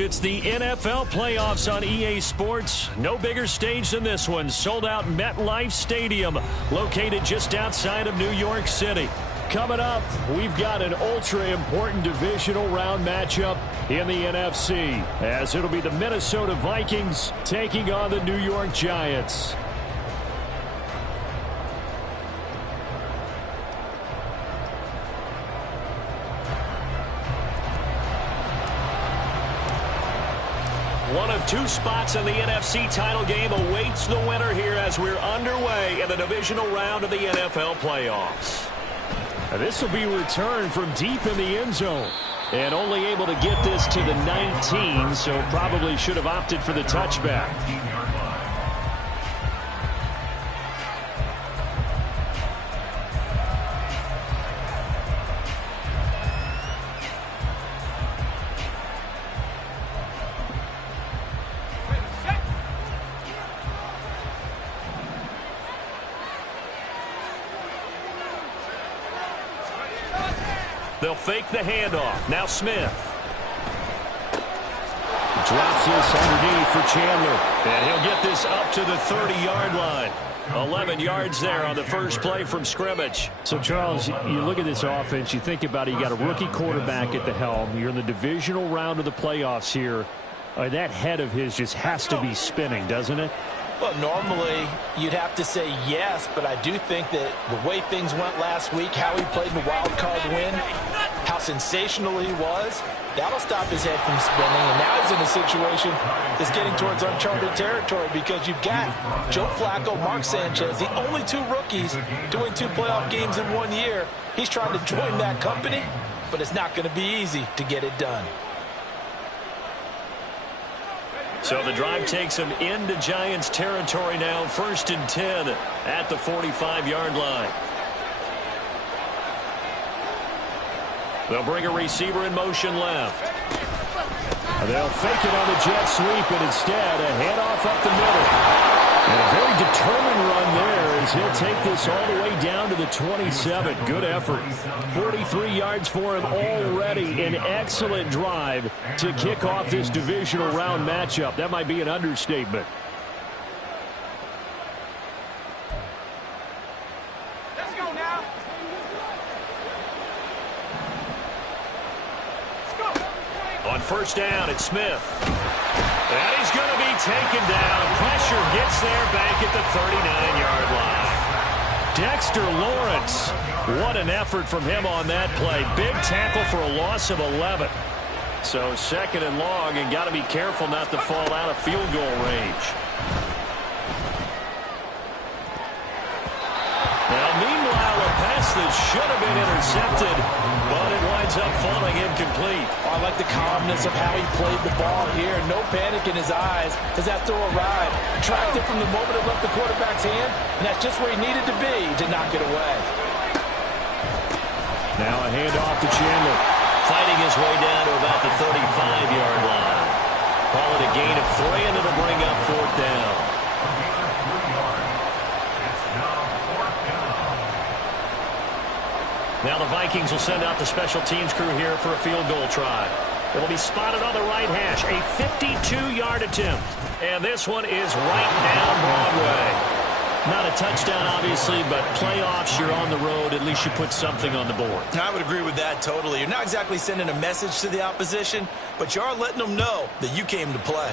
It's the NFL playoffs on EA Sports. No bigger stage than this one. Sold out MetLife Stadium, located just outside of New York City. Coming up, we've got an ultra-important divisional round matchup in the NFC, as it'll be the Minnesota Vikings taking on the New York Giants. One of two spots in the NFC title game awaits the winner here as we're underway in the divisional round of the NFL playoffs. This will be returned from deep in the end zone. And only able to get this to the 19, so probably should have opted for the touchback. They'll fake the handoff. Now Smith. Drops this underneath for Chandler. And he'll get this up to the 30-yard line. 11 yards there on the first play from scrimmage. So, Charles, you look at this offense, you think about it, you got a rookie quarterback at the helm. You're in the divisional round of the playoffs here. That head of his just has to be spinning, doesn't it? Well, normally you'd have to say yes, but I do think that the way things went last week, how he played in the wild card win, how sensational he was, that'll stop his head from spinning. And now he's in a situation that's getting towards uncharted territory because you've got Joe Flacco, Mark Sanchez, the only two rookies doing 2 playoff games in 1 year. He's trying to join that company, but it's not going to be easy to get it done. So the drive takes him into Giants territory now. 1st and 10 at the 45-yard line. They'll bring a receiver in motion left. They'll fake it on the jet sweep, and instead a handoff up the middle. And a very determined run there as he'll take this all the way down to the 27. Good effort. 43 yards for him already. An excellent drive to kick off this divisional round matchup. That might be an understatement. Let's go now. Let's go. On first down, it's Smith. And he's going to be taken down. Pressure gets there back at the 39-yard line. Dexter Lawrence. What an effort from him on that play. Big tackle for a loss of 11. So 2nd and long, and got to be careful not to fall out of field goal range. Now, meanwhile, a pass that should have been intercepted, but it winds up falling incomplete. I like the calmness of how he played the ball here. No panic in his eyes as that throw arrived. Tracked it from the moment it left the quarterback's hand, and that's just where he needed to be to knock it away. Now a handoff to Chandler. Fighting his way down to about the 35-yard line. Call it a gain of 3, and it'll bring up 4th down. Now the Vikings will send out the special teams crew here for a field goal try. It will be spotted on the right hash. A 52-yard attempt. And this one is right down Broadway. Not a touchdown, obviously, but playoffs, you're on the road. At least you put something on the board. I would agree with that totally. You're not exactly sending a message to the opposition, but you are letting them know that you came to play.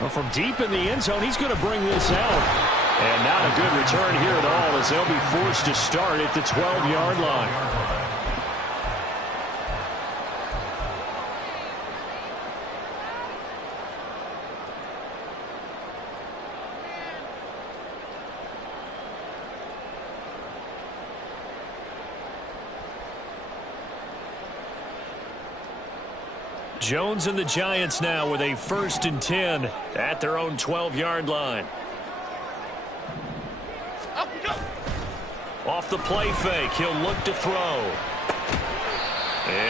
Well, from deep in the end zone, he's going to bring this out. And not a good return here at all as they'll be forced to start at the 12-yard line. Jones and the Giants now with a 1st and 10 at their own 12-yard line. Off the play fake, he'll look to throw.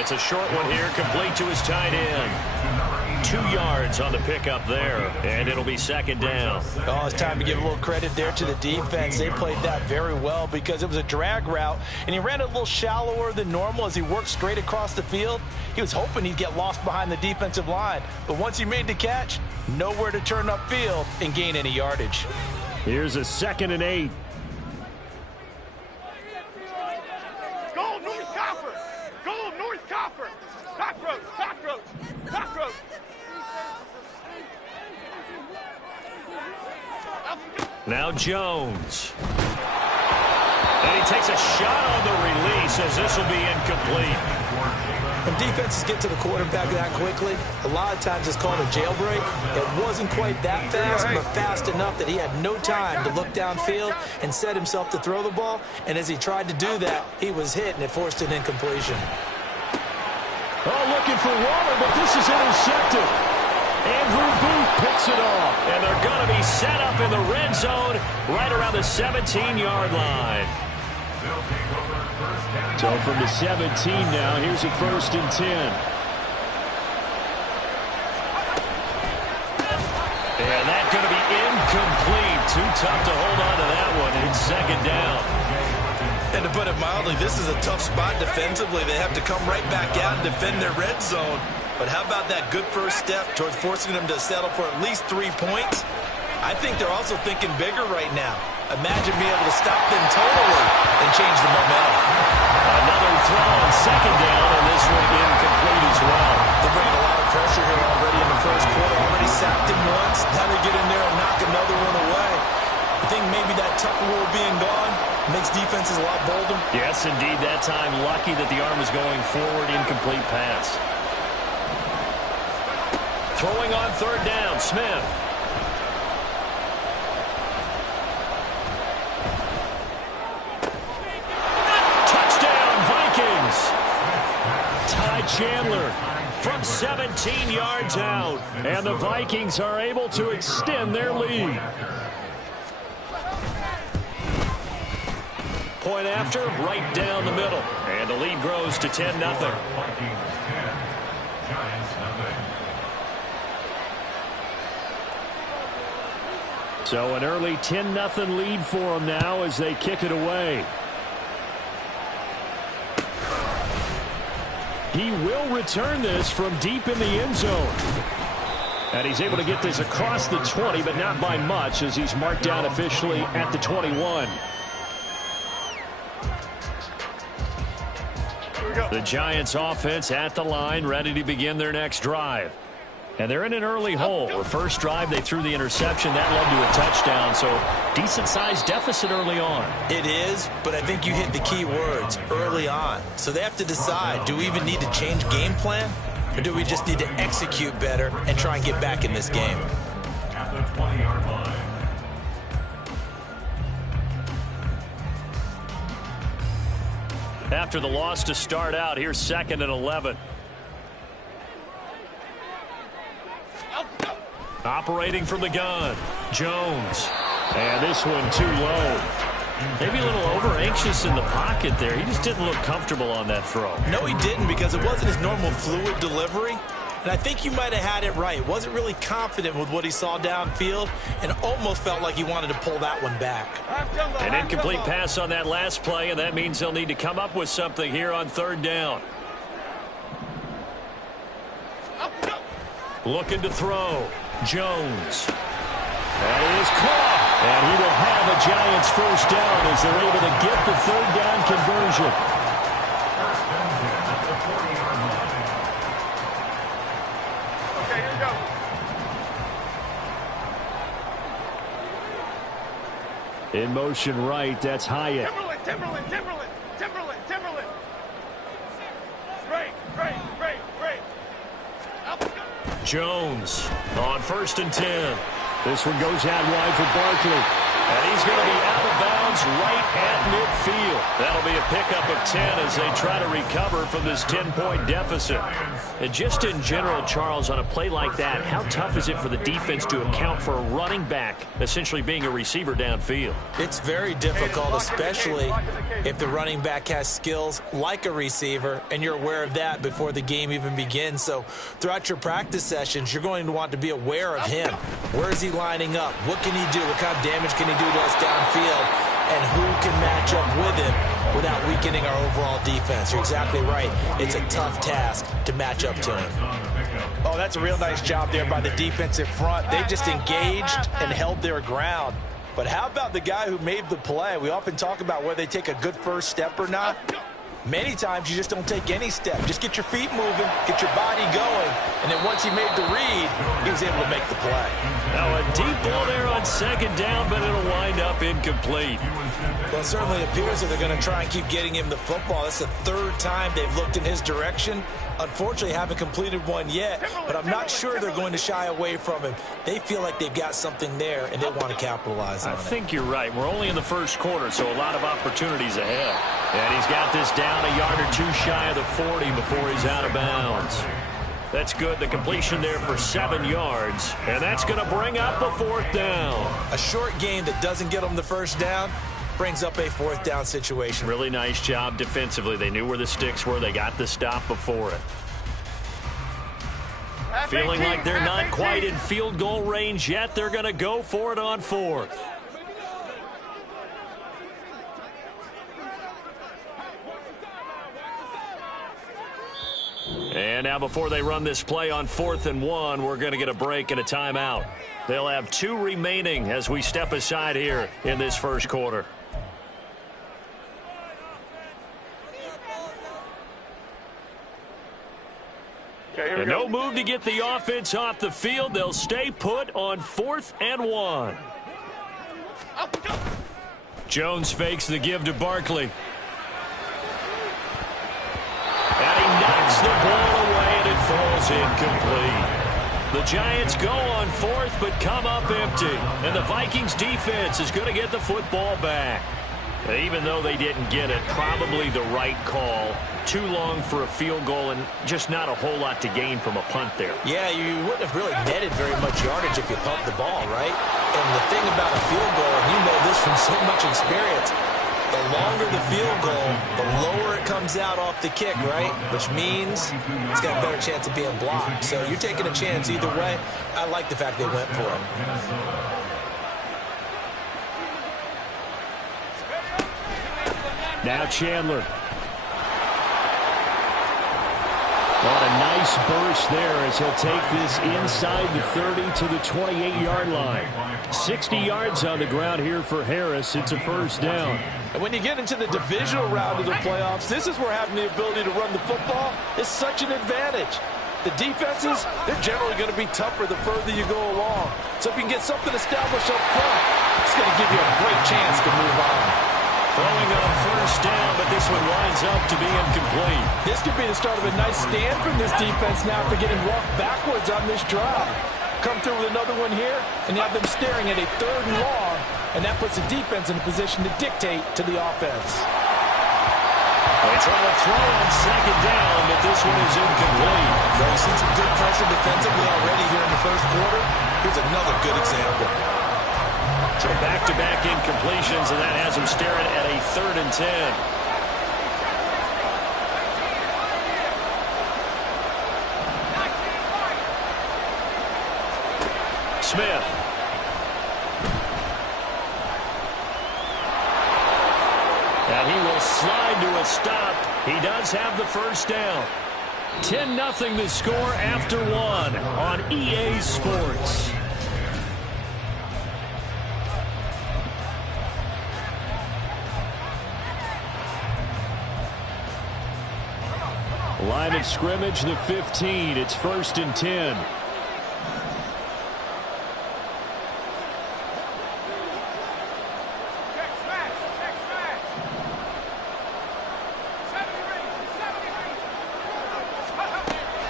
It's a short one here, complete to his tight end. 2 2 yards on the pickup there, and it'll be second down. Oh, it's time to give a little credit there to the defense. They played that very well because it was a drag route, and he ran it a little shallower than normal as he worked straight across the field. He was hoping he'd get lost behind the defensive line, but once he made the catch, nowhere to turn upfield and gain any yardage. Here's a 2nd and 8. Go North Copper! Go North Copper! Cockroach! Cockroach! Cockroach! Now Jones. And he takes a shot on the release as this will be incomplete. When defenses get to the quarterback that quickly, a lot of times it's called a jailbreak. It wasn't quite that fast, but fast enough that he had no time to look downfield and set himself to throw the ball. And as he tried to do that, he was hit, and it forced an incompletion. Oh, looking for Waller, but this is intercepted. Andrew Booth picks it off, and they're going to be set up in the red zone right around the 17-yard line. So from the 17 now, here's a 1st and 10. And that's going to be incomplete. Too tough to hold on to that one. It's 2nd down. And to put it mildly, this is a tough spot defensively. They have to come right back out and defend their red zone. But how about that good first step towards forcing them to settle for at least 3 points? I think they're also thinking bigger right now. Imagine being able to stop them totally and change the momentum. Another throw on 2nd down, and this one incomplete as well. They're bringing a lot of pressure here already in the first quarter. Already sacked him once. Now they get in there and knock another one away. I think maybe that Tucker rule being gone makes defenses a lot bolder. Yes, indeed. That time, lucky that the arm is going forward. Incomplete pass. Throwing on 3rd down, Smith. Touchdown, Vikings. Ty Chandler from 17 yards out, and the Vikings are able to extend their lead. Point after, right down the middle. And the lead grows to 10-0. So an early 10-0 lead for them now as they kick it away. He will return this from deep in the end zone. And he's able to get this across the 20, but not by much as he's marked down officially at the 21. The Giants offense at the line, ready to begin their next drive. And they're in an early hole. The first drive, they threw the interception. That led to a touchdown, so decent-sized deficit early on. It is, but I think you hit the key words, early on. So they have to decide, do we even need to change game plan? Or do we just need to execute better and try and get back in this game? At the 20-yard line. After the loss to start out, here's 2nd and 11. Operating from the gun, Jones. And this one too low. Maybe a little over-anxious in the pocket there. He just didn't look comfortable on that throw. No, he didn't, because it wasn't his normal fluid delivery. And I think you might have had it right. Wasn't really confident with what he saw downfield and almost felt like he wanted to pull that one back. An incomplete pass on that last play, and that means they'll need to come up with something here on 3rd down. Looking to throw. Jones. That is caught. And he will have a Giants first down as they're able to get the 3rd down conversion. Okay, here we go. In motion right, that's Hyatt. Timberland. Great. Jones on 1st and 10. This one goes out wide for Barkley. And he's going to be out of bounds right at midfield. That'll be a pickup of 10 as they try to recover from this 10-point deficit. And just in general, Charles, on a play like that, how tough is it for the defense to account for a running back essentially being a receiver downfield? It's very difficult, especially if the running back has skills like a receiver, and you're aware of that before the game even begins. So throughout your practice sessions, you're going to want to be aware of him. Where is he lining up? What can he do? What kind of damage can he do to us downfield? And who can match up with him without weakening our overall defense? You're exactly right. It's a tough task to match up to him. Oh, that's a real nice job there by the defensive front. They just engaged and held their ground. But how about the guy who made the play? We often talk about whether they take a good first step or not. Many times you just don't take any step. Just get your feet moving, get your body going, and then once he made the read, he was able to make the play. Now a deep ball there on second down, but it'll wind up incomplete. Well, it certainly appears that they're going to try and keep getting him the football. That's the third time they've looked in his direction. Unfortunately, haven't completed one yet, but I'm not sure they're going to shy away from him. They feel like they've got something there, and they want to capitalize on it. I think you're right. We're only in the first quarter, so a lot of opportunities ahead. And he's got this down a yard or two shy of the 40 before he's out of bounds. That's good. The completion there for 7 yards, and that's going to bring up a fourth down. A short game that doesn't get them the first down brings up a fourth down situation. Really nice job defensively. They knew where the sticks were. They got the stop before it. Feeling like they're not quite in field goal range yet. They're going to go for it on fourth. And now before they run this play on 4th and 1, we're going to get a break and a timeout. They'll have 2 remaining as we step aside here in this first quarter. And no move to get the offense off the field. They'll stay put on 4th and 1. Jones fakes the give to Barkley. And he knocks the ball away, and it falls incomplete. The Giants go on 4th, but come up empty. And the Vikings defense is going to get the football back. And even though they didn't get it, probably the right call. Too long for a field goal and just not a whole lot to gain from a punt there. Yeah, you wouldn't have really netted very much yardage if you pumped the ball, right? And the thing about a field goal, and you know this from so much experience, the longer the field goal, the lower it comes out off the kick, right? Which means it's got a better chance of being blocked. So you're taking a chance either way. I like the fact they went for it. Now Chandler. What a nice burst there as he'll take this inside the 30 to the 28-yard line. 60 yards on the ground here for Harris. It's a first down. And when you get into the divisional round of the playoffs, this is where having the ability to run the football is such an advantage. The defenses, they're generally going to be tougher the further you go along. So if you can get something established up front, it's going to give you a great chance to move on. Throwing on first down, but this one winds up to be incomplete. This could be the start of a nice stand from this defense now for getting walked backwards on this drive. Come through with another one here, and you have them staring at a 3rd and long, and that puts the defense in a position to dictate to the offense. They try to throw on second down, but this one is incomplete. So you've seen some good pressure defensively already here in the first quarter. Here's another good example. So back-to-back incompletions, and that has him staring at a 3rd and 10. Smith. And he will slide to a stop. He does have the first down. 10-0 the score after 1 on EA Sports. Line of scrimmage, the 15. It's 1st and 10.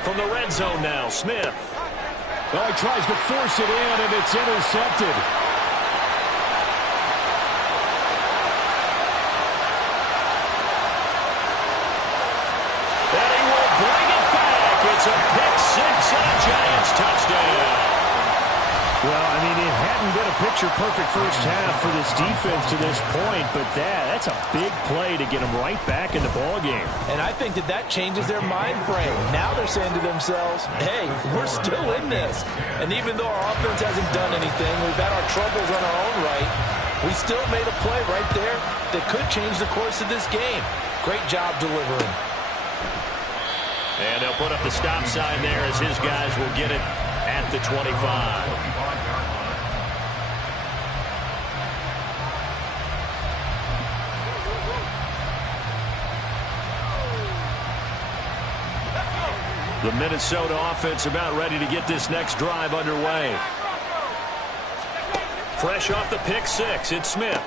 From the red zone now, Smith. Well, he tries to force it in, and it's intercepted. picture-perfect first half for this defense to this point, but that's a big play to get them right back in the ballgame. And I think that changes their mind frame. Now they're saying to themselves, hey, we're still in this. And even though our offense hasn't done anything, we've had our troubles on our own right, we still made a play right there that could change the course of this game. Great job delivering. And they'll put up the stop sign there as his guys will get it at the 25. The Minnesota offense about ready to get this next drive underway. Fresh off the pick six, it's Smith.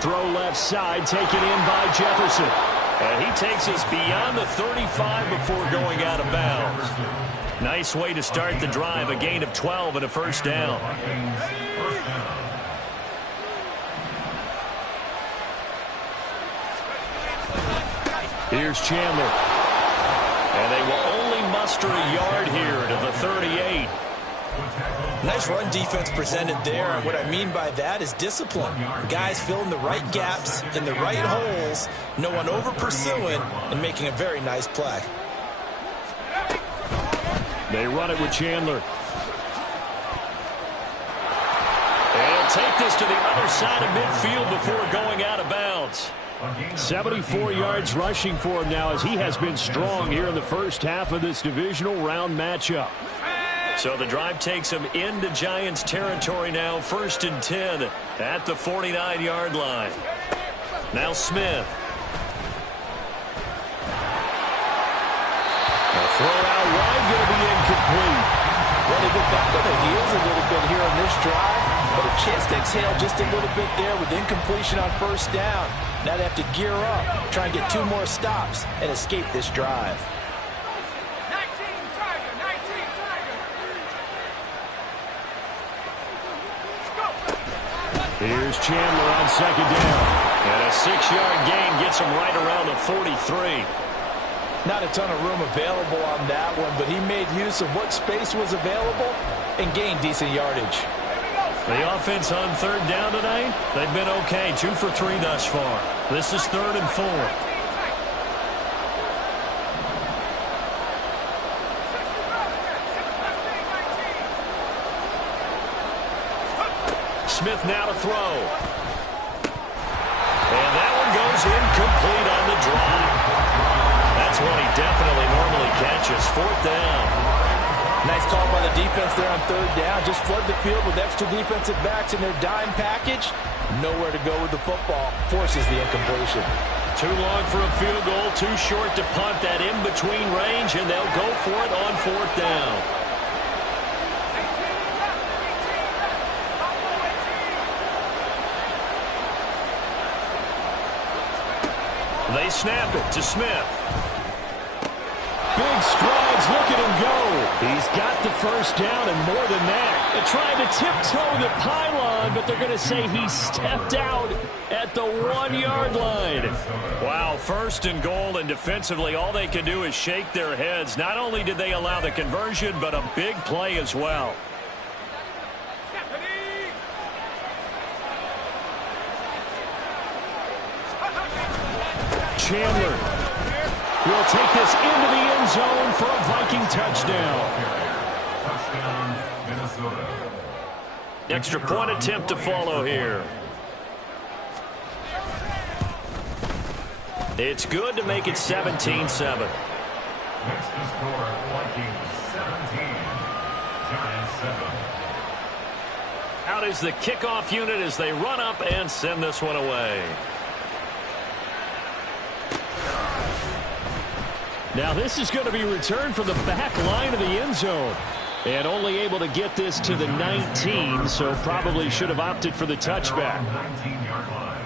Throw left side, taken in by Jefferson. And he takes us beyond the 35 before going out of bounds. Nice way to start the drive, a gain of 12 and a first down. Here's Chandler. And they will only muster a yard here to the 38. Nice run defense presented there, and what I mean by that is discipline. Guys filling the right gaps in the right holes, no one over-pursuing, and making a very nice play. They run it with Chandler. And he'll take this to the other side of midfield before going out of bounds. 74 yards rushing for him now as he has been strong here in the first half of this divisional round matchup. So the drive takes him into Giants territory now, 1st and 10 at the 49-yard line. Now Smith. A throw out wide, going to be incomplete. Well, they get back on their heels a little bit here on this drive, but a chance to exhale just a little bit there with incompletion on first down. Now they have to gear up, try and get 2 more stops, and escape this drive. Here's Chandler on second down. And a 6-yard gain gets him right around the 43. Not a ton of room available on that one, but he made use of what space was available and gained decent yardage. The offense on third down tonight, they've been okay. 2 for 3 thus far. This is 3rd and 4. Smith now to throw. And that one goes incomplete on the drive. That's one he definitely normally catches. 4th down. Nice call by the defense there on 3rd down. Just flood the field with extra defensive backs in their dime package. Nowhere to go with the football. Forces the incompletion. Too long for a field goal. Too short to punt that in-between range. And they'll go for it on 4th down. They snap it to Smith. Big strides, look at him go. He's got the first down and more than that. They're trying to tiptoe the pylon, but they're going to say he stepped out at the 1-yard line. Wow, 1st and goal, and defensively all they can do is shake their heads. Not only did they allow the conversion, but a big play as well. Chandler will take this into the end zone for a Viking touchdown. Touchdown, Minnesota. Extra point attempt to follow here. It's good to make it 17-7. Next to score, Vikings 17, Giants 7. Out is the kickoff unit as they run up and send this one away. Now this is going to be returned from the back line of the end zone. And only able to get this to the 19, so probably should have opted for the touchback. 19-yard line.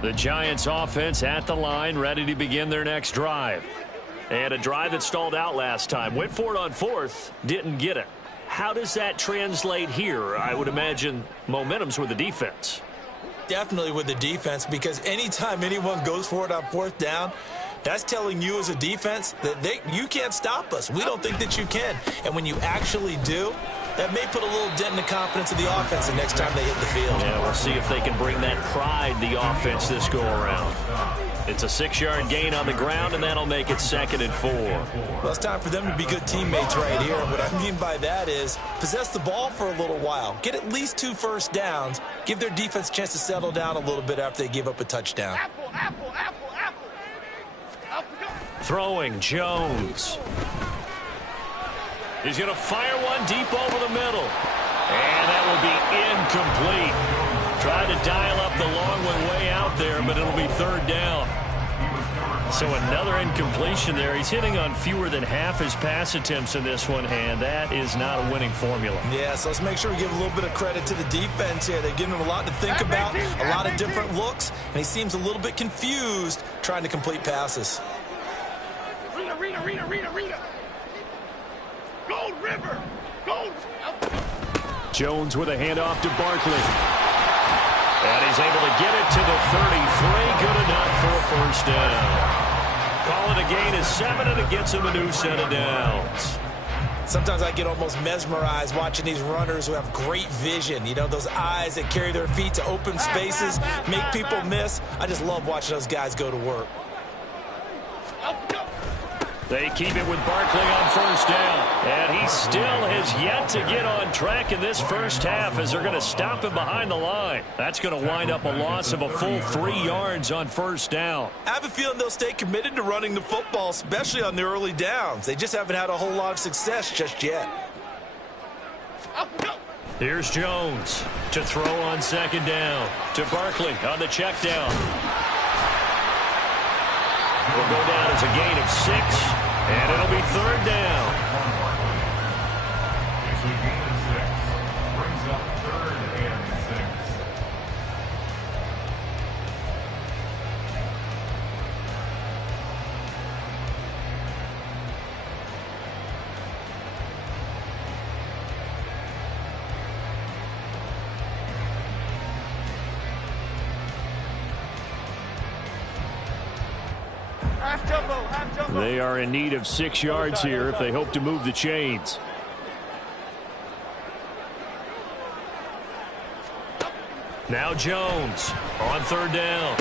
The Giants offense at the line, ready to begin their next drive. And a drive that stalled out last time. Went for it on 4th, didn't get it. How does that translate here? I would imagine momentum's with the defense. Definitely with the defense, because anytime anyone goes for it on 4th down, That's telling you as a defense that you can't stop us. We don't think that you can. And when you actually do, that may put a little dent in the confidence of the offense the next time they hit the field. Yeah, we'll see if they can bring that pride, the offense, this go-around. It's a 6-yard gain on the ground, and that'll make it 2nd and 4. Well, it's time for them to be good teammates right here. What I mean by that is possess the ball for a little while. Get at least 2 first downs. Give their defense a chance to settle down a little bit after they give up a touchdown. Apple, apple, apple, apple. Throwing, Jones. He's going to fire one deep over the middle. And that will be incomplete. Tried to dial up the long one way out there, but it'll be 3rd down. So another incompletion there. He's hitting on fewer than half his pass attempts in this one, and that is not a winning formula. Yeah, so let's make sure we give a little bit of credit to the defense here. They're giving him a lot to think about, a lot of different looks, and he seems a little bit confused trying to complete passes. Rita. Gold River. Gold. Jones with a handoff to Barkley. And he's able to get it to the 33. Good enough for a first down. Calling a gain of 7, and it gets him a new set of downs. Sometimes I get almost mesmerized watching these runners who have great vision. You know, those eyes that carry their feet to open spaces, make people miss. I just love watching those guys go to work. They keep it with Barkley on first down. And he still has yet to get on track in this first half as they're going to stop him behind the line. That's going to wind up a loss of a full 3 yards on first down. I have a feeling they'll stay committed to running the football, especially on the early downs. They just haven't had a whole lot of success just yet. Here's Jones to throw on 2nd down to Barkley on the check down. Will go down as a gain of 6, and it'll be 3rd down. It's a gain of 6. Brings up 3rd and 6. Half jumbo. They are in need of 6 yards here if they hope to move the chains. Now Jones on 3rd down.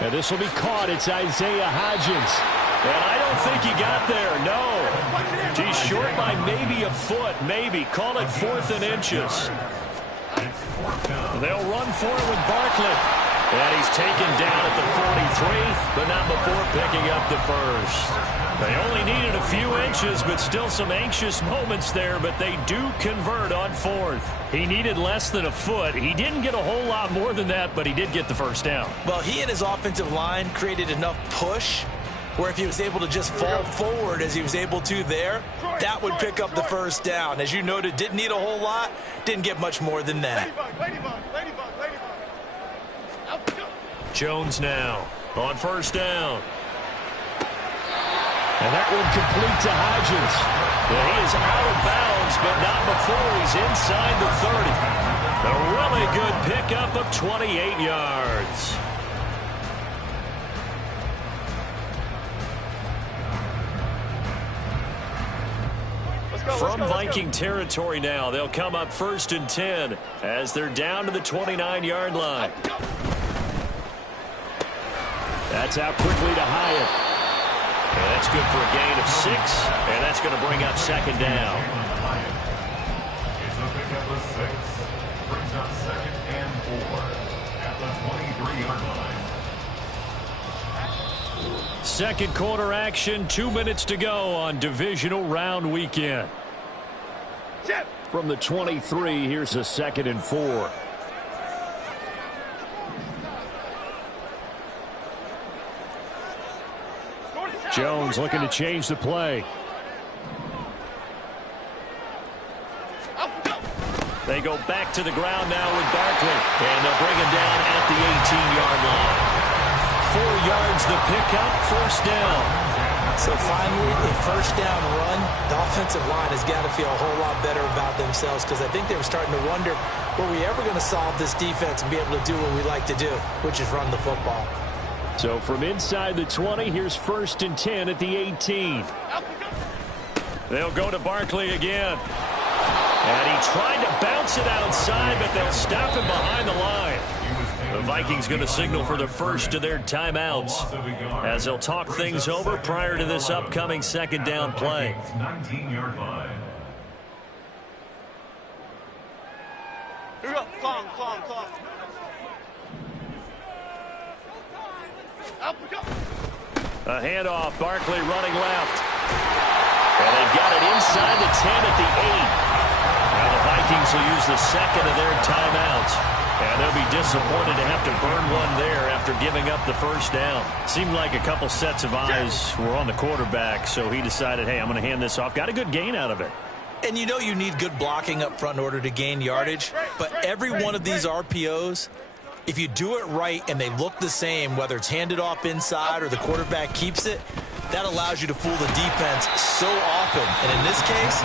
And this will be caught. It's Isaiah Hodgins. And I don't think he got there. No. He's short by maybe a foot. Maybe. Call it 4th and inches. They'll run for it with Barkley. And he's taken down at the 43, but not before picking up the first. They only needed a few inches, but still some anxious moments there, but they do convert on 4th. He needed less than a foot. He didn't get a whole lot more than that, but he did get the first down. Well, he and his offensive line created enough push where if he was able to just fall forward as he was able to there, that would pick up the first down. As you noted, didn't need a whole lot, didn't get much more than that. Ladybug. Jones now on first down. And that one complete to Hodgins. Well, he is out of bounds, but not before he's inside the 30. A really good pickup of 28 yards. From Viking territory now, they'll come up 1st and 10 as they're down to the 29-yard line. That's out quickly to Hyatt. And that's good for a gain of 6, and that's going to bring up 2nd down. It's a pickup of 6. Brings up 2nd and 4 at the 23-yard line. Second quarter action, 2 minutes to go on divisional round weekend. From the 23, here's a 2nd and 4. Jones looking to change the play. They go back to the ground now with Barkley, and they'll bring him down at the 18-yard line. 4 yards the pickup, first down. So finally, a first down run. The offensive line has got to feel a whole lot better about themselves because I think they were starting to wonder, were we ever going to solve this defense and be able to do what we like to do, which is run the football. So from inside the 20, here's 1st and 10 at the 18. They'll go to Barkley again. And he tried to bounce it outside, but they'll stop him behind the line. The Vikings going to signal for the first of their timeouts as they'll talk things over prior to this upcoming 2nd down play. 19-yard line. Here we go. Clown. Up we go. A handoff, Barkley running left. And they've got it inside the 10 at the 8. Now the Vikings will use the 2nd of their timeouts. And they'll be disappointed to have to burn one there after giving up the 1st down. Seemed like a couple sets of eyes were on the quarterback, so he decided, hey, I'm going to hand this off. Got a good gain out of it. And you know you need good blocking up front in order to gain yardage. But every one of these RPOs, if you do it right and they look the same, whether it's handed off inside or the quarterback keeps it, that allows you to fool the defense so often. And in this case,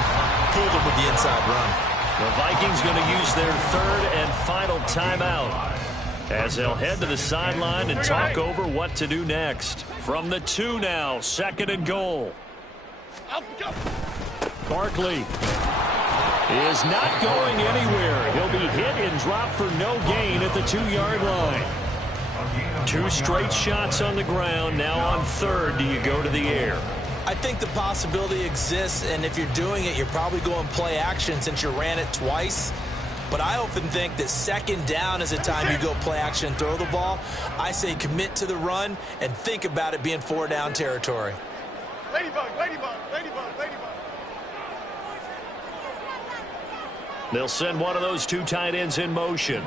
fooled them with the inside run. The Vikings going to use their 3rd and final timeout as they'll head to the sideline and talk over what to do next. From the 2 now, 2nd and goal. Barkley is not going anywhere. He'll be hit and dropped for no gain at the 2-yard line. 2 straight shots on the ground. Now on 3rd, do you go to the air? I think the possibility exists, and if you're doing it, you're probably going play action since you ran it twice. But I often think that 2nd down is a time you go play action and throw the ball. I say commit to the run and think about it being 4-down territory. Ladybug. They'll send one of those 2 tight ends in motion.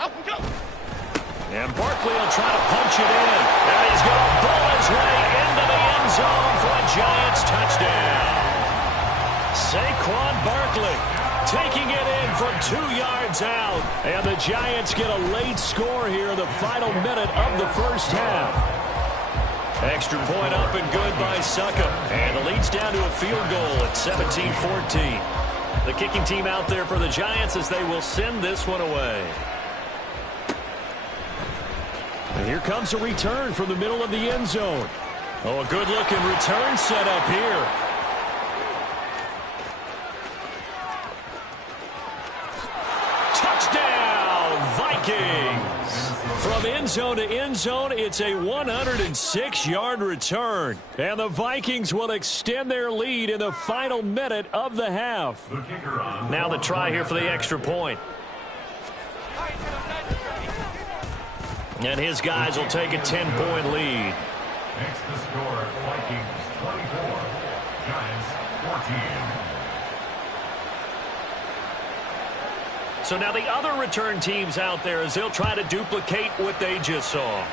Up we go. And Barkley will try to punch it in. And he's going to pull his way into the end zone for a Giants touchdown. Saquon Barkley taking it in from 2 yards out. And the Giants get a late score here in the final minute of the 1st half. Extra point up and good by Suckup. And the lead's down to a field goal at 17-14. The kicking team out there for the Giants as they will send this one away. And here comes a return from the middle of the end zone. Oh, a good-looking return set up here. Touchdown, Vikings! From end zone to end zone, it's a 106-yard return. And the Vikings will extend their lead in the final minute of the half. Now the try here for the extra point. And his guys will take a 10-point lead. Next to score, Vikings 24, Giants 14. So now the other return teams out there as they'll try to duplicate what they just saw.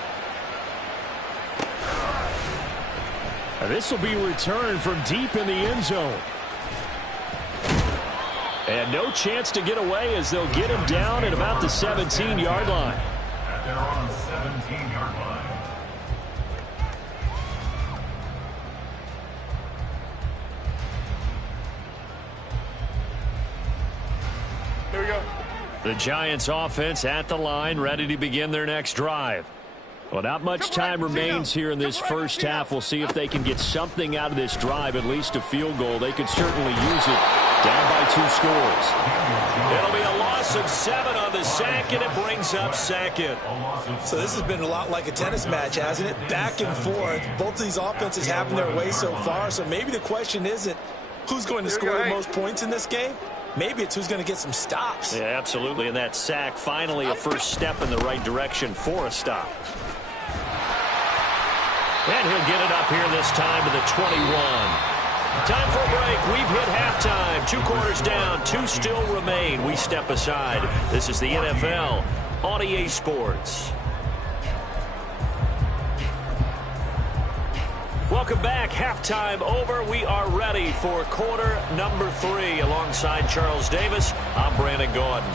Now this will be returned from deep in the end zone. And no chance to get away as they'll get him down at about the 17-yard line. They're on the 17-yard line. Here we go. The Giants offense at the line, ready to begin their next drive. Well, not much time remains here in this first half. We'll see if they can get something out of this drive, at least a field goal. They could certainly use it. Down by 2 scores. It'll be a loss of 7 on the sack, and it brings up 2nd. So this has been a lot like a tennis match, hasn't it? Back and forth. Both of these offenses having their way so far. So maybe the question isn't who's going to score the most points in this game. Maybe it's who's going to get some stops. Yeah, absolutely. And that sack, finally a first step in the right direction for a stop. And he'll get it up here this time to the 21. Time for a break. We've hit halftime. 2 quarters down. 2 still remain. We step aside. This is the NFL on EA Sports. Welcome back. Halftime over. We are ready for quarter number 3. Alongside Charles Davis, I'm Brandon Gordon.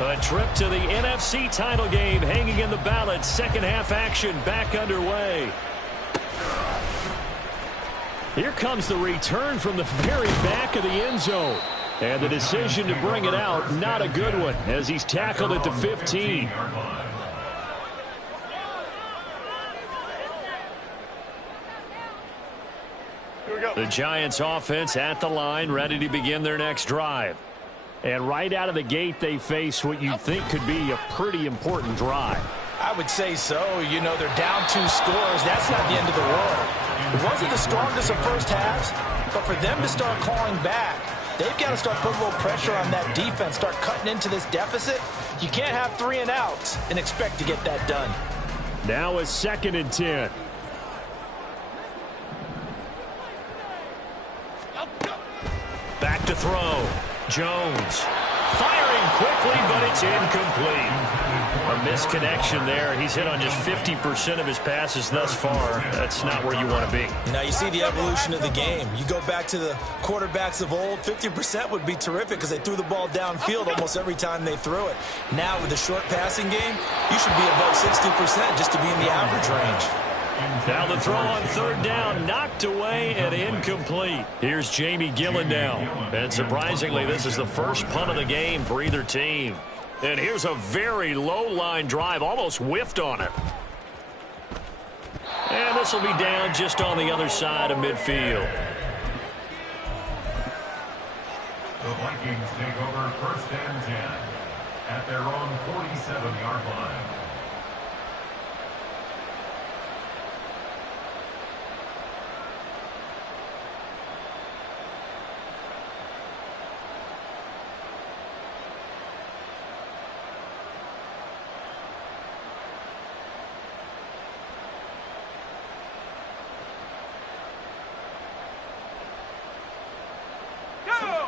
A trip to the NFC title game hanging in the balance. Second half action back underway. Here comes the return from the very back of the end zone. And the decision to bring it out, not a good one, as he's tackled at the 15. Here we go. The Giants offense at the line, ready to begin their next drive. And right out of the gate, they face what you think could be a pretty important drive. I would say so. You know, they're down 2 scores. That's not the end of the world. It wasn't the strongest of first halves, but for them to start calling back, they've got to start putting a little pressure on that defense, start cutting into this deficit. You can't have 3 and outs and expect to get that done. Now a 2nd and 10. Back to throw. Jones firing quickly, but it's incomplete. A misconnection there. He's hit on just 50% of his passes thus far. That's not where you want to be. Now you see the evolution of the game. You go back to the quarterbacks of old, 50% would be terrific because they threw the ball downfield almost every time they threw it. Now with the short passing game, you should be above 60% just to be in the average range. Now the throw on 3rd down, knocked away and incomplete. Here's Jamie Gillen now. And surprisingly, this is the first punt of the game for either team. And here's a very low-line drive, almost whiffed on it. And this will be down just on the other side of midfield. The Vikings take over 1st and 10 at their own 47-yard line.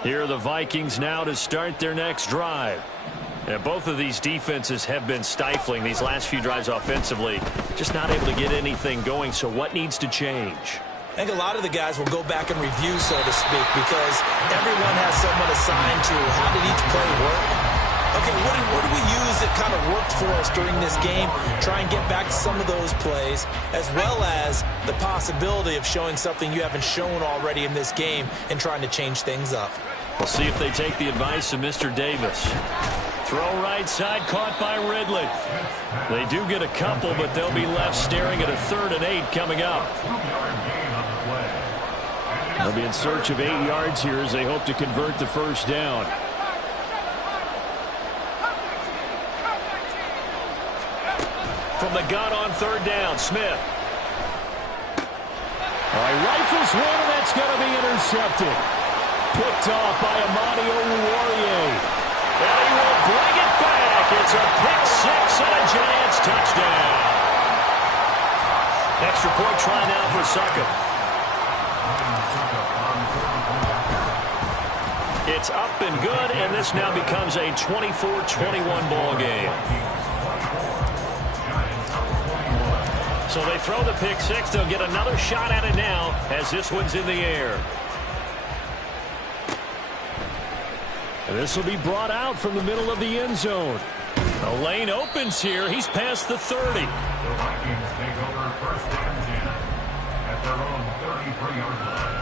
Here are the Vikings now to start their next drive. And both of these defenses have been stifling these last few drives offensively. Just not able to get anything going, so what needs to change? I think a lot of the guys will go back and review, so to speak, because everyone has someone assigned to how did each play work. Okay, what do we use that kind of worked for us during this game? Try and get back to some of those plays, as well as the possibility of showing something you haven't shown already in this game and trying to change things up. We'll see if they take the advice of Mr. Davis. Throw right side, caught by Ridley. They do get a couple, but they'll be left staring at a 3rd and 8 coming up. They'll be in search of 8 yards here as they hope to convert the 1st down. From the gun on 3rd down, Smith. All right, rifles one, and that's going to be intercepted. Picked off by Amani Oruwariye. And he will bring it back. It's a pick 6 and a Giants touchdown. Extra point try now for Succop. It's up and good, and this now becomes a 24-21 ball game. So they throw the pick 6. They'll get another shot at it now as this one's in the air. And this will be brought out from the middle of the end zone. The lane opens here. He's past the 30. The Vikings take over 1st and 10 at their own 33-yard line.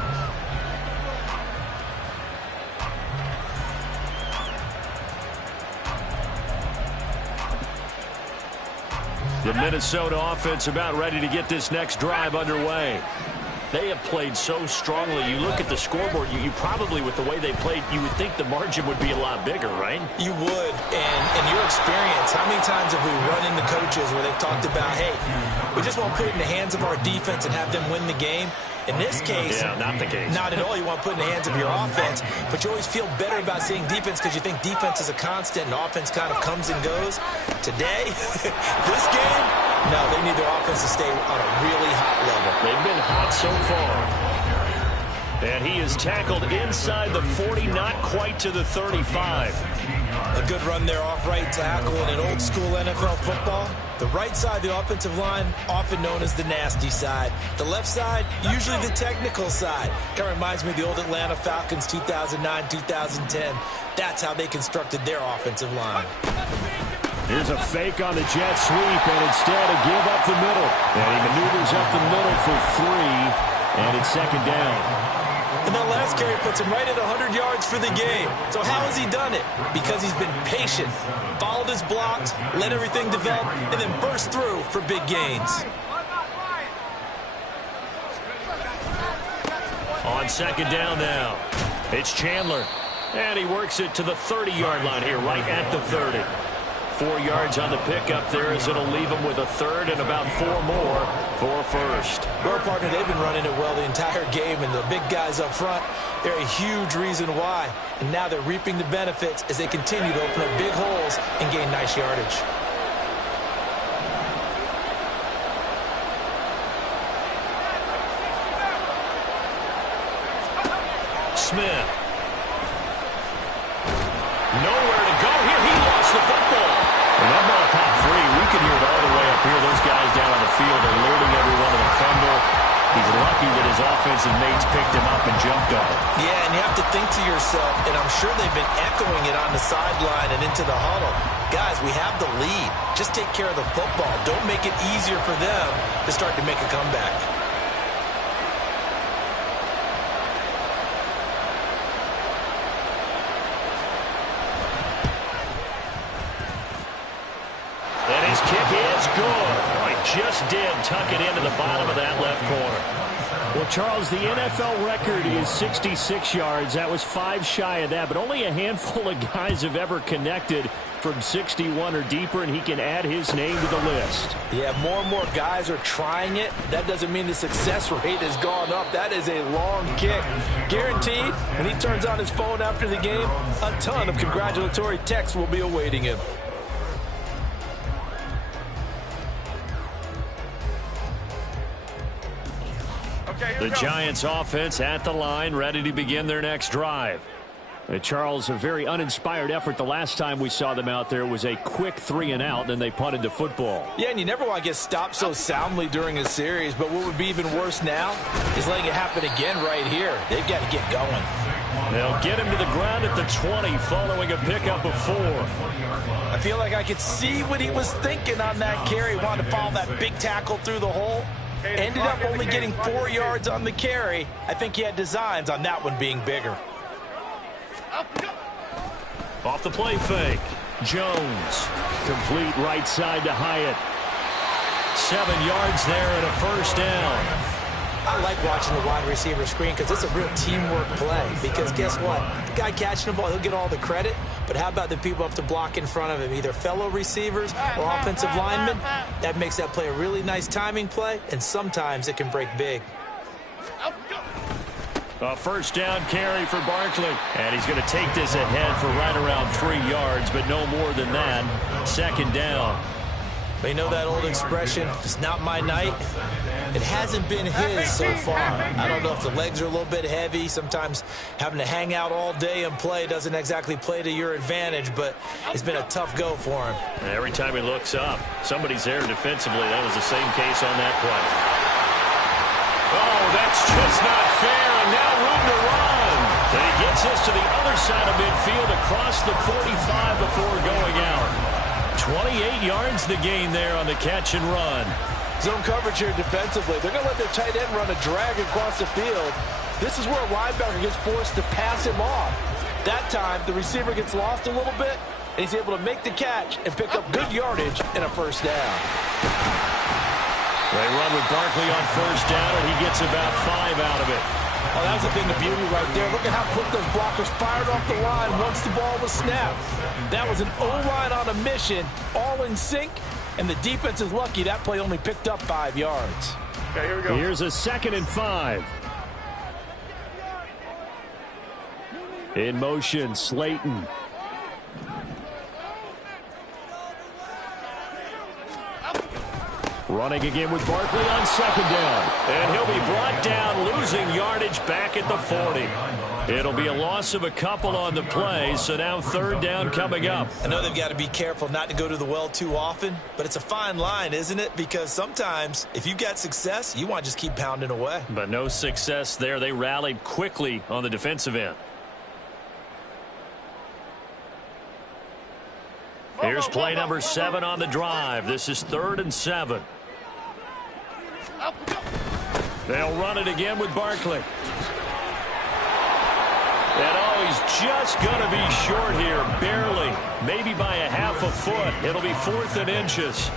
The Minnesota offense about ready to get this next drive underway. They have played so strongly. You look at the scoreboard, you probably, with the way they played, you would think the margin would be a lot bigger, right? You would. And in your experience, how many times have we run into coaches where they've talked about, hey, we just want to put it in the hands of our defense and have them win the game? In this case, yeah, not the case. Not at all. You want to put it in the hands of your offense, but you always feel better about seeing defense because you think defense is a constant and offense kind of comes and goes. Today, this game, no, they need their offense to stay on a really hot level. They've been hot so far. And he is tackled inside the 40, not quite to the 35. A good run there off right tackle in an old school NFL football. The right side of the offensive line, often known as the nasty side. The left side, usually the technical side. Kind of reminds me of the old Atlanta Falcons 2009-2010. That's how they constructed their offensive line. Here's a fake on the jet sweep, and instead a give up the middle. And he maneuvers up the middle for 3, and it's 2nd down. And that last carry puts him right at 100 yards for the game. So how has he done it? Because he's been patient, followed his blocks, let everything develop, and then burst through for big gains. on second down now. It's Chandler. And he works it to the 30-yard line here, right at the 30. 4 yards on the pickup there as it'll leave him with a third and about 4 more for a first. Well, partner, they've been running it well the entire game, and the big guys up front, they're a huge reason why. And now they're reaping the benefits as they continue to open up big holes and gain nice yardage. Smith. Nowhere to go here. He lost the football. And that ball popped free. We can hear it all the way up here. Those guys down on the field are alerting everyone of the fumble. He's lucky that his offensive mates picked him up and jumped on him. Yeah, and you have to think to yourself, and I'm sure they've been echoing it on the sideline and into the huddle. Guys, we have the lead. Just take care of the football. Don't make it easier for them to start to make a comeback. Just did tuck it into the bottom of that left corner. Well, Charles, the NFL record is 66 yards. That was 5 shy of that, but only a handful of guys have ever connected from 61 or deeper, and he can add his name to the list. Yeah, more and more guys are trying it. That doesn't mean the success rate has gone up. That is a long kick. Guaranteed, when he turns on his phone after the game, a ton of congratulatory texts will be awaiting him. The Giants offense at the line, ready to begin their next drive. Charles, a very uninspired effort. The last time we saw them out there was a quick 3-and-out, and then they punted the football. Yeah, and you never want to get stopped so soundly during a series, but what would be even worse now is letting it happen again right here. They've got to get going. They'll get him to the ground at the 20 following a pickup of 4. I feel like I could see what he was thinking on that carry. Wanted to follow that big tackle through the hole. Ended up only getting 4 yards on the carry. I think he had designs on that one being bigger. Off the play fake. Jones. Complete right side to Hyatt. 7 yards there and a first down. I like watching the wide receiver screen because it's a real teamwork play. Because guess what? The guy catching the ball, he'll get all the credit. But how about the people up to block in front of him, either fellow receivers or offensive linemen? That makes that play a really nice timing play, and sometimes it can break big. A first down carry for Barkley. And he's going to take this ahead for right around 3 yards, but no more than that. Second down. But you know that old expression, it's not my night? It hasn't been his so far. I don't know if the legs are a little bit heavy. Sometimes having to hang out all day and play doesn't exactly play to your advantage, but it's been a tough go for him. And every time he looks up, somebody's there defensively. That was the same case on that play. Oh, that's just not fair, and now room to run. And he gets us to the other side of midfield across the 45 before going out. 28 yards the gain there on the catch and run. Zone coverage here defensively. They're going to let their tight end run a drag across the field. This is where a linebacker gets forced to pass him off. That time, the receiver gets lost a little bit, and he's able to make the catch and pick up good yardage and a first down. They run with Barkley on first down, and he gets about 5 out of it. Oh, that was a thing of beauty right there. Look at how quick those blockers fired off the line once the ball was snapped. That was an O-line on a mission, all in sync, and the defense is lucky that play only picked up 5 yards. Okay, here we go. Here's a 2nd and 5. In motion, Slayton. Running again with Barkley on 2nd down. And he'll be brought down, losing yardage back at the 40. It'll be a loss of a couple on the play, so now 3rd down coming up. I know they've got to be careful not to go to the well too often, but it's a fine line, isn't it? Because sometimes, if you've got success, you want to just keep pounding away. But no success there. They rallied quickly on the defensive end. Here's play number 7 on the drive. This is 3rd and 7. They'll run it again with Barkley. And oh, he's just going to be short here, barely. Maybe by a half a foot. It'll be 4th and inches.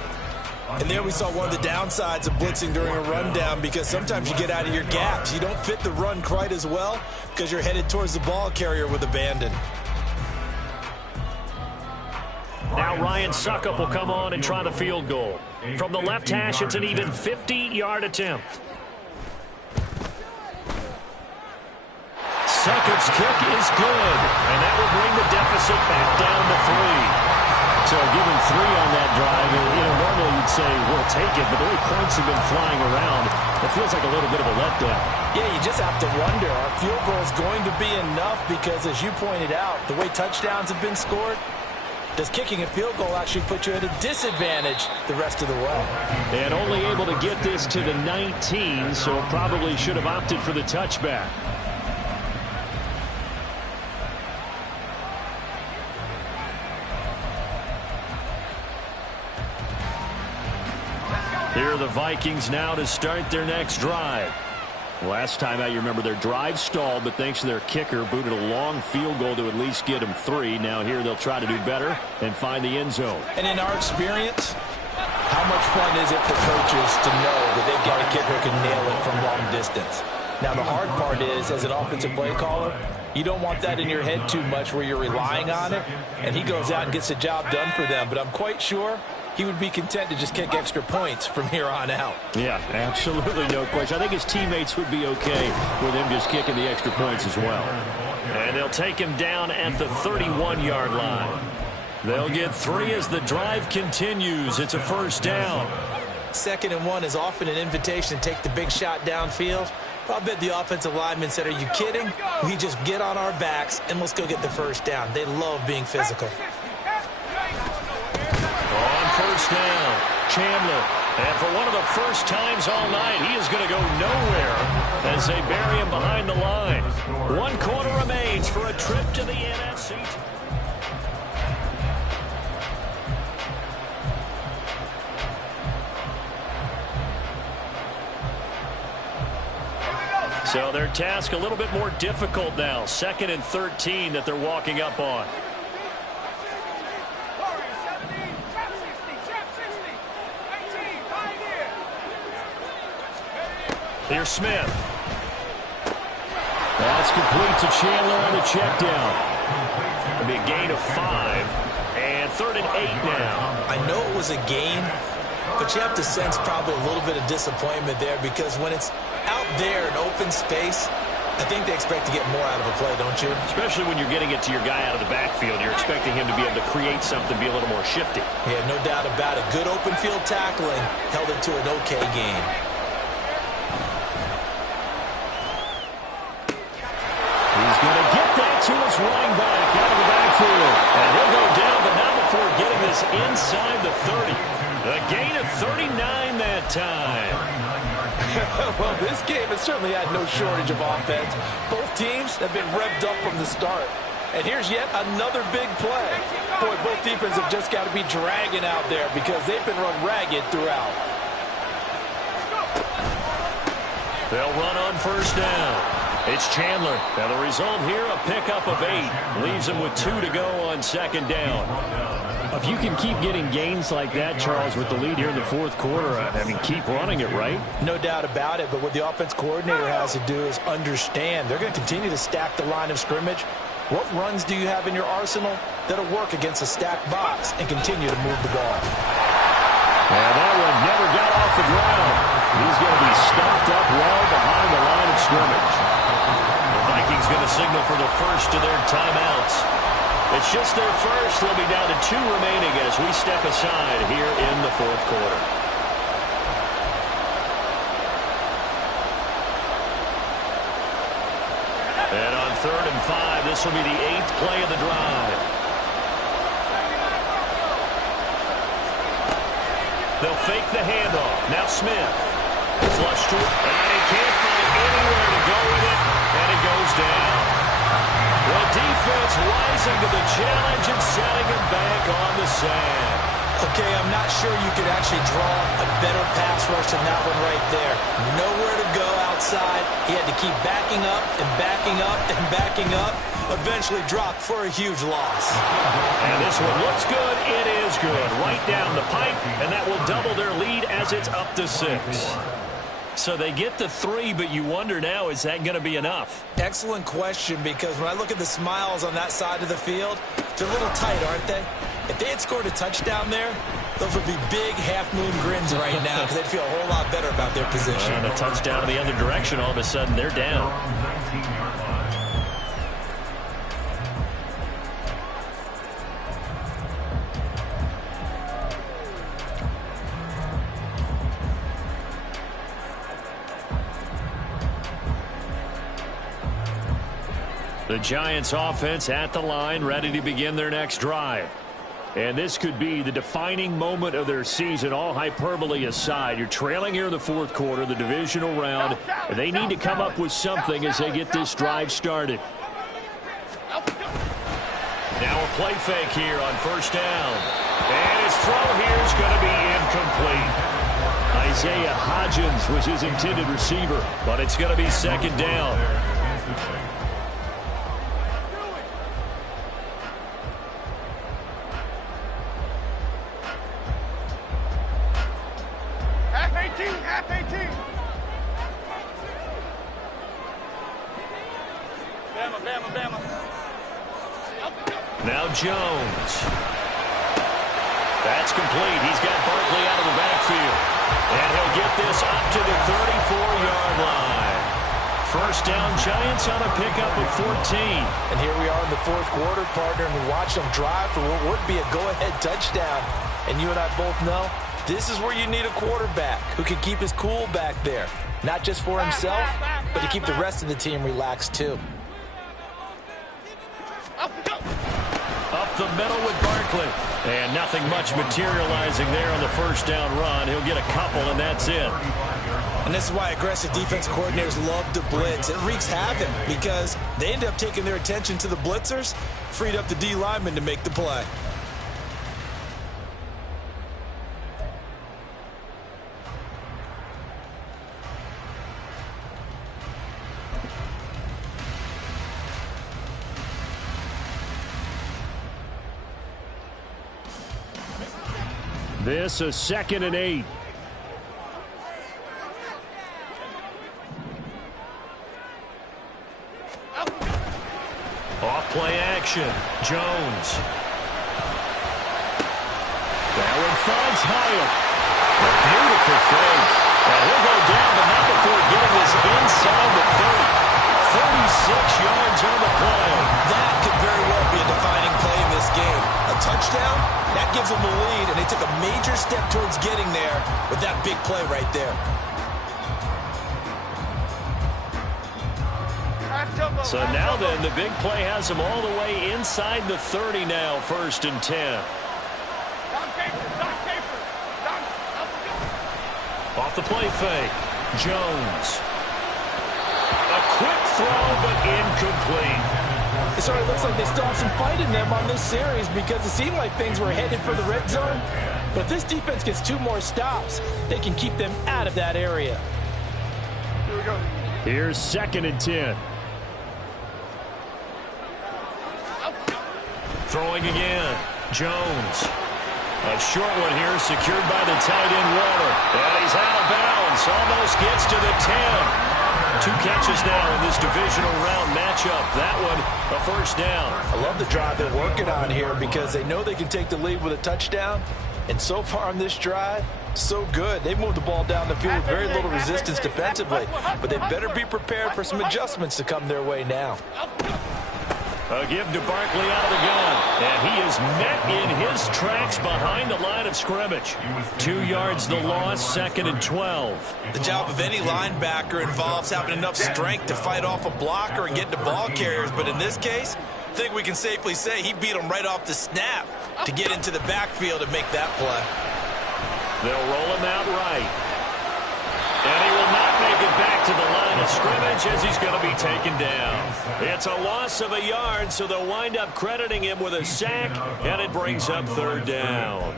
And there we saw one of the downsides of blitzing during a rundown, because sometimes you get out of your gaps. You don't fit the run quite as well because you're headed towards the ball carrier with abandon. Now Ryan Suckup will come on and try the field goal. From the left hash, it's an even 50-yard attempt. Suckup's kick is good, and that will bring the deficit back down to 3. So give him 3 on that drive. Normally you'd say, we'll take it, but the way points have been flying around, it feels like a little bit of a letdown. Yeah, you just have to wonder, are field goals going to be enough? Because as you pointed out, the way touchdowns have been scored, does kicking a field goal actually put you at a disadvantage the rest of the way? And only able to get this to the 19, so probably should have opted for the touchback. Here are the Vikings now to start their next drive. Last time out, you remember their drive stalled, but thanks to their kicker, booted a long field goal to at least get them 3. Now here they'll try to do better and find the end zone. And in our experience, how much fun is it for coaches to know that they've got a kicker who can nail it from long distance? Now the hard part is, as an offensive play caller, you don't want that in your head too much where you're relying on it, and he goes out and gets the job done for them. But I'm quite sure he would be content to just kick extra points from here on out. Yeah, absolutely no question. I think his teammates would be okay with him just kicking the extra points as well. And they'll take him down at the 31-yard line. They'll get 3 as the drive continues. It's a first down. 2nd and 1 is often an invitation to take the big shot downfield. I bet the offensive linemen said, are you kidding? We just get on our backs and let's go get the first down. They love being physical. First down, Chandler. And for one of the first times all night, he is going to go nowhere as they bury him behind the line. 1 quarter remains for a trip to the NFC. So their task a little bit more difficult now. 2nd and 13 that they're walking up on. Here's Smith. That's complete to Chandler on the check down. It'll be a gain of 5. And 3rd and 8 now. I know it was a gain, but you have to sense probably a little bit of disappointment there, because when it's out there in open space, I think they expect to get more out of a play, don't you? Especially when you're getting it to your guy out of the backfield. You're expecting him to be able to create something, be a little more shifty. Yeah, no doubt about it. Good open field tackling held it to an okay gain. He's going to get that to his running back out of the backfield. And he'll go down, but not before getting this inside the 30. A gain of 39 that time. Well, this game has certainly had no shortage of offense. Both teams have been revved up from the start. And here's yet another big play. Boy, both defenses have just got to be dragging out there because they've been run ragged throughout. They'll run on first down. It's Chandler. Now the result here, a pickup of 8. Leaves him with 2 to go on 2nd down. If you can keep getting gains like that, Charles, with the lead here in the 4th quarter, I mean, keep running it, right? No doubt about it, but what the offense coordinator has to do is understand they're going to continue to stack the line of scrimmage. What runs do you have in your arsenal that'll work against a stacked box and continue to move the ball? And that one never got off the ground. He's going to be stopped up well behind the line of scrimmage. The Vikings going to signal for the first of their timeouts. It's just their first. They'll be down to 2 remaining as we step aside here in the 4th quarter. And on 3rd and 5, this will be the 8th play of the drive. They'll fake the handoff. Now Smith. Flush to it. And he can't find anywhere to go with it. And it goes down. The defense rising to the challenge and setting him back on the sand. Okay, I'm not sure you could actually draw a better pass rush than that one right there. Nowhere to go outside. He had to keep backing up and backing up and backing up. eventually dropped for a huge loss. And this one looks good. It is good. Right down the pipe, and that will double their lead as it's up to 6. So they get the 3, but you wonder now, is that going to be enough? Excellent question, because when I look at the smiles on that side of the field, they're a little tight, aren't they? If they had scored a touchdown there, those would be big half-moon grins right now because they'd feel a whole lot better about their position. And a touchdown in the other direction, all of a sudden they're down. The Giants offense at the line, ready to begin their next drive. And this could be the defining moment of their season, all hyperbole aside. You're trailing here in the fourth quarter, the divisional round, and they need to come up with something as they get this drive started. Now a play fake here on first down. And his throw here is going to be incomplete. Isaiah Hodgins was his intended receiver, but it's going to be second down. Now Jones. That's complete. He's got Barkley out of the backfield. And he'll get this up to the 34-yard line. First down, Giants on a pickup of 14. And here we are in the fourth quarter, partner, and we watch them drive for what would be a go-ahead touchdown. And you and I both know this is where you need a quarterback who can keep his cool back there. Not just for himself, but to keep the rest of the team relaxed too. Up the middle with Barkley. And nothing much materializing there on the first down run. He'll get a couple, and that's it. And this is why aggressive defense coordinators love to blitz. It wreaks havoc because they end up taking their attention to the blitzers, freed up the D lineman to make the play. This is 2nd and 8. Off play action. Jones. That one finds Hyatt. A beautiful fake. And he'll go down, but not before getting this inside the 30. 36 yards on the play. That could very well be a defining play in this game. A touchdown, that gives them the lead, and they took a major step towards getting there with that big play right there. So now then, the big play has them all the way inside the 30 now, 1st and 10. Off the play fake, Jones. A quick throw, but incomplete. It sort of looks like they still have some fight in them on this series because it seemed like things were headed for the red zone. But if this defense gets 2 more stops, they can keep them out of that area. Here we go. Here's 2nd and 10. Throwing again. Jones. A short one here secured by the tight end Waller. And he's out of bounds. Almost gets to the 10. 2 catches now in this divisional round matchup. That one, a first down. I love the drive they're working on here because they know they can take the lead with a touchdown. And so far on this drive, so good. They moved the ball down the field with very little resistance defensively. But they better be prepared for some adjustments to come their way now. A give to Barkley out of the gun. And he is met in his tracks behind the line of scrimmage. 2 yards the loss, 2nd and 12. The job of any linebacker involves having enough strength to fight off a blocker and get to ball carriers. But in this case, I think we can safely say he beat him right off the snap to get into the backfield and make that play. They'll roll him out right. And he will not make it back to the line of scrimmage as he's going to be taken down. It's a loss of a yard, so they'll wind up crediting him with a sack, and it brings up 3rd down.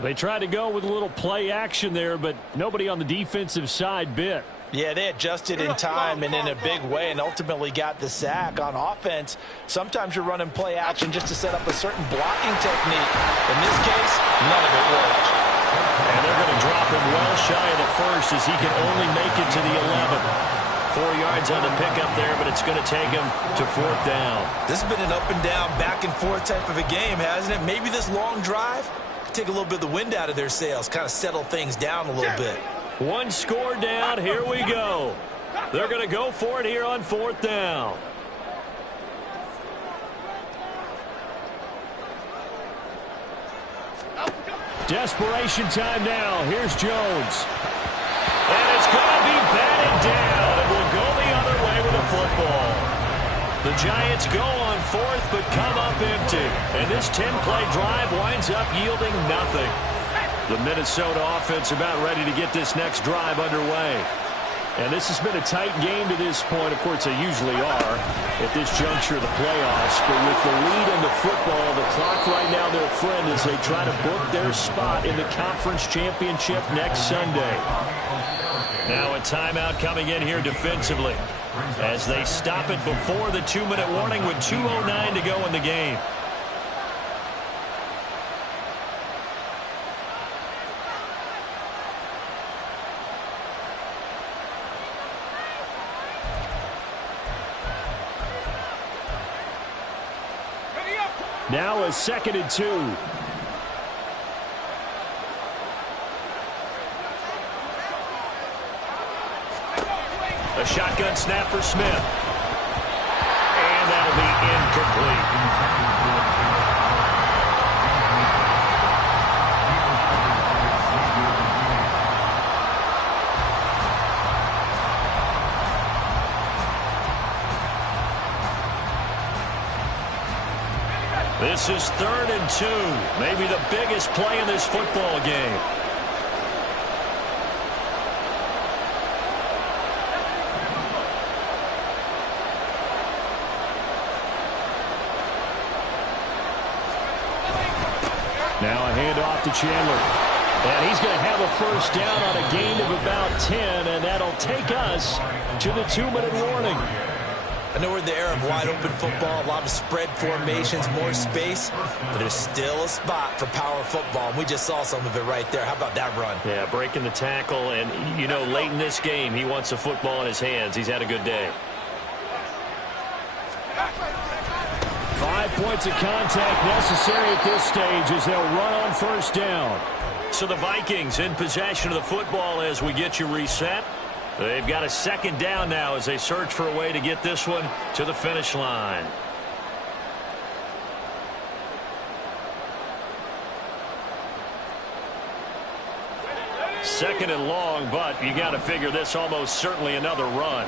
They tried to go with a little play action there, but nobody on the defensive side bit. Yeah, they adjusted in time and in a big way and ultimately got the sack. On offense, sometimes you're running play action just to set up a certain blocking technique. In this case, none of it worked. And they're going to drop him well shy of the first as he can only make it to the 11. 4 yards on the pickup there, but it's going to take him to 4th down. This has been an up and down, back and forth type of a game, hasn't it? Maybe this long drive could take a little bit of the wind out of their sails, kind of settle things down a little bit. One score down. Here we go. They're going to go for it here on 4th down. Desperation time now. Here's Jones. And it's going to be batted down. It will go the other way with the football. The Giants go on 4th but come up empty. And this 10-play drive winds up yielding nothing. The Minnesota offense about ready to get this next drive underway. And this has been a tight game to this point. Of course, they usually are at this juncture of the playoffs. But with the lead in the football, the clock right now their friend as they try to book their spot in the conference championship next Sunday. Now a timeout coming in here defensively as they stop it before the 2-minute warning with 2:09 to go in the game. Now a 2nd and 2. A shotgun snap for Smith. And that'll be incomplete. This is 3rd and 2. Maybe the biggest play in this football game. Now a handoff to Chandler. And he's going to have a first down on a gain of about 10, and that'll take us to the 2-minute warning. I know we're in the era of wide-open football, a lot of spread formations, more space, but there's still a spot for power football, and we just saw some of it right there. How about that run? Yeah, breaking the tackle, and, you know, late in this game, he wants the football in his hands. He's had a good day. 5 points of contact necessary at this stage as they'll run on first down. So the Vikings in possession of the football as we get you reset. They've got a 2nd down now as they search for a way to get this one to the finish line. Second and long, but you got to figure this almost certainly another run.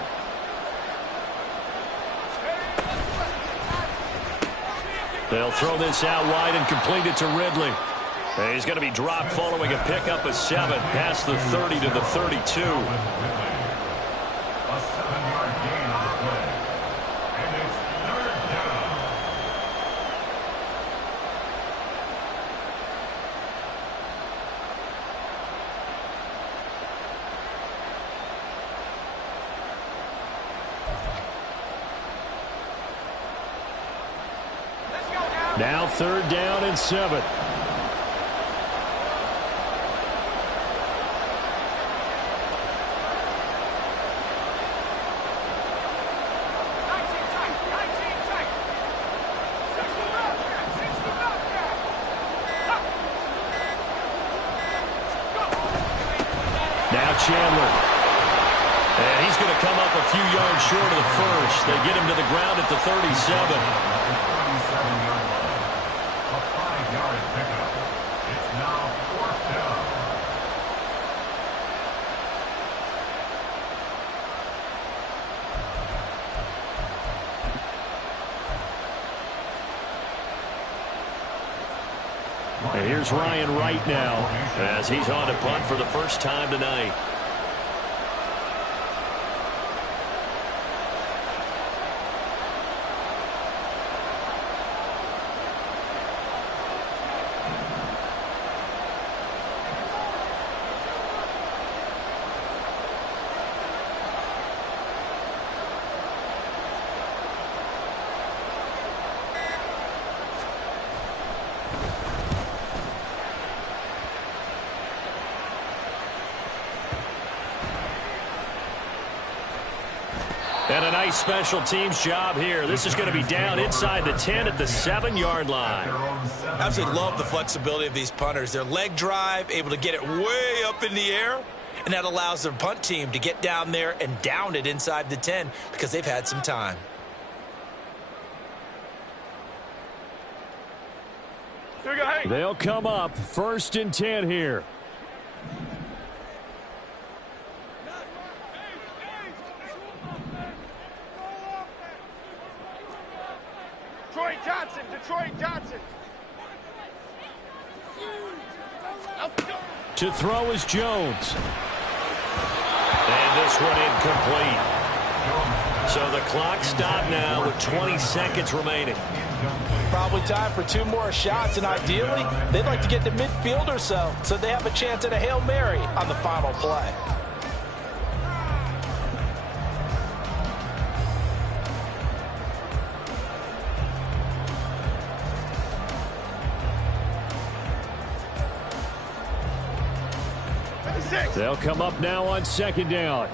They'll throw this out wide and complete it to Ridley. And he's going to be dropped following a pickup of 7 past the 30 to the 32. A 7-yard gain on the play. And it's 3rd down. Now 3rd down and 7. Chandler. And he's going to come up a few yards short of the first. They get him to the ground at the 37. 37-yard line. A 5-yard pickup. It's now 4th down. And here's Ryan Wright now as he's on to punt for the first time tonight. And a nice special teams job here. This is going to be down inside the 10 at the 7-yard line. Absolutely love the flexibility of these punters. Their leg drive, able to get it way up in the air, and that allows their punt team to get down there and down it inside the 10 because they've had some time. Here we go, hey. They'll come up 1st and 10 here. Detroit Johnson. To throw is Jones. And this one incomplete. So the clock stopped now with 20 seconds remaining. Probably time for 2 more shots, and ideally, they'd like to get to midfield or so they have a chance at a Hail Mary on the final play. They'll come up now on 2nd down.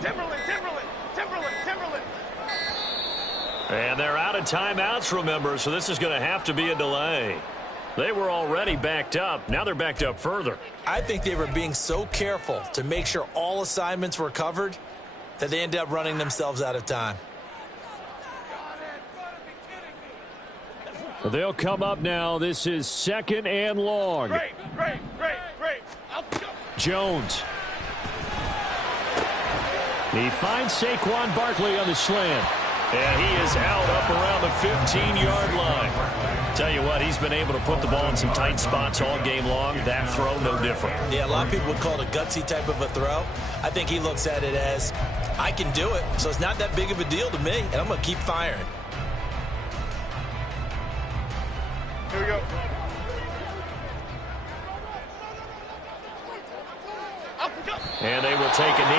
Timberland. And they're out of timeouts, remember, so this is going to have to be a delay. They were already backed up. Now they're backed up further. I think they were being so careful to make sure all assignments were covered that they ended up running themselves out of time. They'll come up now. This is 2nd and long. Great. Jones. He finds Saquon Barkley on the slant. And he is out up around the 15-yard line. Tell you what, he's been able to put the ball in some tight spots all game long. That throw, no different. Yeah, a lot of people would call it a gutsy type of a throw. I think he looks at it as, I can do it, so it's not that big of a deal to me, and I'm going to keep firing. Here we go. And they will take a knee.